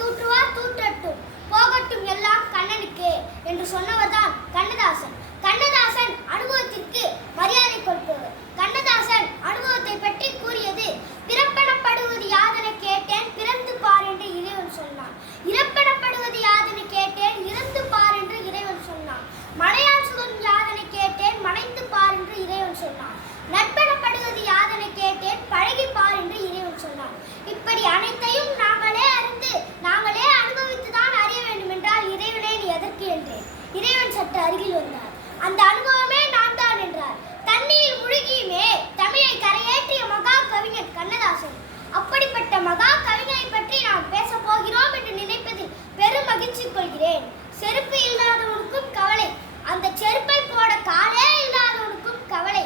தூற்றுவார் தூற்றட்டும், போகட்டும் எல்லாம் கண்ணனுக்கே என்று சொன்னவர்தான் கண்ணதாசன். கண்ணதாசன் அனுபவத்திற்கு மரியாதை கொடுப்பவர். கண்ணதாசன் அனுபவத்தை பற்றி கூறியது, பிறப்பெனப்படுவது யாதென கேட்டேன், பிறந்து பார் என்று இறைவன் சொன்னான். இறப்பெனப்படுவது யாதென கேட்டேன், இறந்து பார் என்று இறைவன் சொன்னான். மனையால் சுகம் யாதென கேட்டேன், மனைந்து பார் என்று இறைவன் சொன்னான். நட்பெனப்படுவது யாதென கேட்டேன், பழகி பார் என்று இறைவன் சொன்னான். இப்படி அனைத்தையும் நாங்களே அறிந்து நாங்களே அனுபவித்துதான் அறிய வேண்டும் என்றால் இறைவனே நீ எதற்கு என்றேன். இறைவன் சற்று அருகில் வந்தார். அந்த அனுபவமே நான் தான் என்றார். தண்ணீர் முழுகியுமே தமிழை கரையேற்றிய மகா கவிஞர் கண்ணதாசன். அப்படிப்பட்ட மகா கவிஞரை பற்றி நாம் பேச போகிறோம் என்று நினைப்பதில் பெரும் மகிழ்ச்சி கொள்கிறேன். செருப்பு இல்லாதவனுக்கும் கவலை, அந்த செருப்பை போட காலே இல்லாதவனுக்கும் கவலை.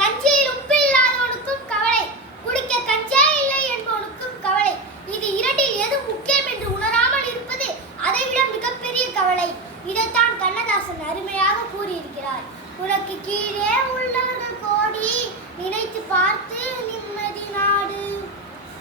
கஞ்சியில் உப்பு இல்லாதவனுக்கும் கவலை, குடிக்க கஞ்சே இல்லை என்பவனுக்கும் கவலை. இது இரண்டில் எது முக்கியம் என்று உணராமல் இருப்பது அதைவிட மிகப்பெரிய கவலை. இதைத்தான் கண்ணதாசன் அருமையாக கூறியிருக்கிறார். உனக்கு கீழே உள்ளவர்கள் கோடி, நினைத்து பார்த்து நிம்மதி நாடு.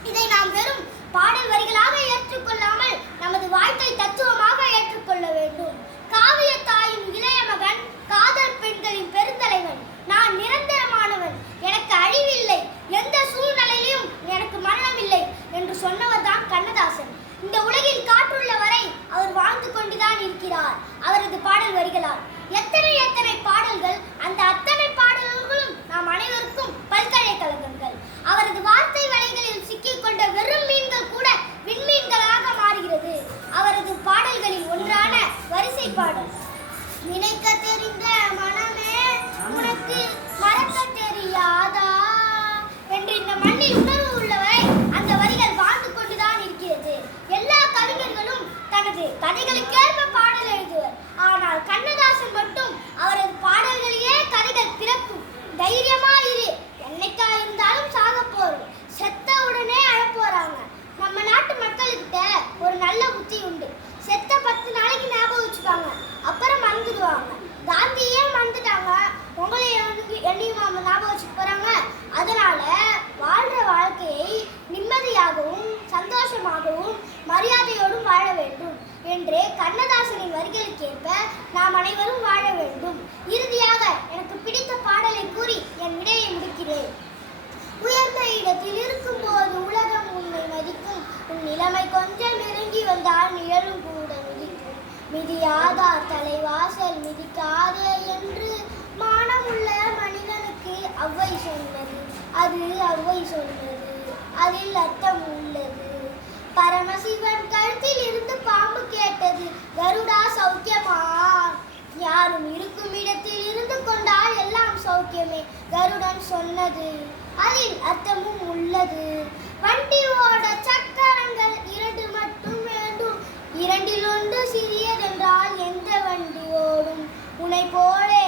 இதை நாம் வெறும் பாடல் வரிகளாக ஏற்றுக்கொள்ளாமல் நமது வாழ்க்கை தத்துவமாக ஏற்றுக்கொள்ள வேண்டும். காவிய தாயின் இளைய மகன், காதல் பெண்களின் பெருந்தலைவன், நான் நிரந்தரமானவன், எனக்கு அழிவில்லை, எந்த சூழ்நிலையிலும் எனக்கு மரணம் இல்லை என்று சொன்னவர் தான் கண்ணதாசன். இந்த உலகில் காற்றுள்ள வரை அவர் வாழ்ந்து கொண்டுதான் இருக்கிறார் அவரது பாடல் வரிகளால். எத்தனை எத்தனை பாடல்கள், அந்த அத்தனை பாடல்களும் நாம் அனைவருக்கும் பல்கலைக்கழகங்கள். அவரது வார்த்தை வலைகளில் சிக்கிக்கொண்ட வெறும் மீன்கள் கூட விண்மீன்களாக மாறுகிறது. அவரது பாடல்களில் ஒன்றான வரிசை பாடல், நினைக்க தெரிந்த மனமே உனக்கு மறக்க தெரியாதா என்று இந்த மண்ணில் உணர்வு உள்ளவரை அந்த வரிகள் வாழ்ந்து கொண்டுதான் இருக்கிறது. எல்லா கவிஞர்களும் தனது கதைகளுக்கேற்ப பாடல் எழுதுவர். ஆனால் கண்ணதாசன் மட்டும் அவரது பாடல்களையே கதைகள் பிறக்கும். தைரியமா இரு, என்னைக்கா இருந்தாலும் சாக போறோம், செத்த உடனே அழப்போறாங்க. நம்ம நாட்டு மக்கள்கிட்ட ஒரு நல்ல புத்தி உண்டு. செத்த 10 நாளைக்கு ஞாபகம் வச்சுப்பாங்க, அப்புறம் மறந்துடுவாங்க. காந்தியே மறந்துட்டாங்க, உங்களை என்னையும் நம்ம ஞாபகம் வச்சுட்டு போறாங்க. அதனால வாழ்ற வாழ்க்கையை நிம்மதியாகவும் சந்தோஷமாகவும் மரியாதையோடும் வாழ வேண்டும் என்று கண்ணதாசனின் வரிகளுக்கேற்ப நாம் அனைவரும் வாழ வேண்டும். இறுதியாக எனக்கு பிடித்த பாடலை கூறி என் விடையை முடிக்கிறேன். உயர்ந்த இடத்தில் இருக்கும் போது உலகம் உன்னை மதிக்கும், உன் நிலைமை கொஞ்சம் நெருங்கி வந்தால் நிழலும் கூட மிதிக்கும். மிதியாதார் தலைவாசல் மிதிக்காதே என்று மானமுள்ள மனிதனுக்கு அவ்வை சொன்னது, அது அவ்வை சொன்னது, அதில் அர்த்தம் உள்ளது. பரமசிவன் கழுத்தில் இருந்து பாம்பு கேட்டது, கருடா சௌக்கியமா? யாரும் இருக்கும் இடத்தில் இருந்து கொண்டால் எல்லாம் சௌக்கியமே, கருடன் சொன்னது, அதில் அர்த்தமும் உள்ளது. வண்டி ஓட சக்கரங்கள் 2 மட்டும் வேண்டும், 2இல் ஒன்று சிறியதென்றால் எந்த வண்டி ஓடும்? உன்னை போலே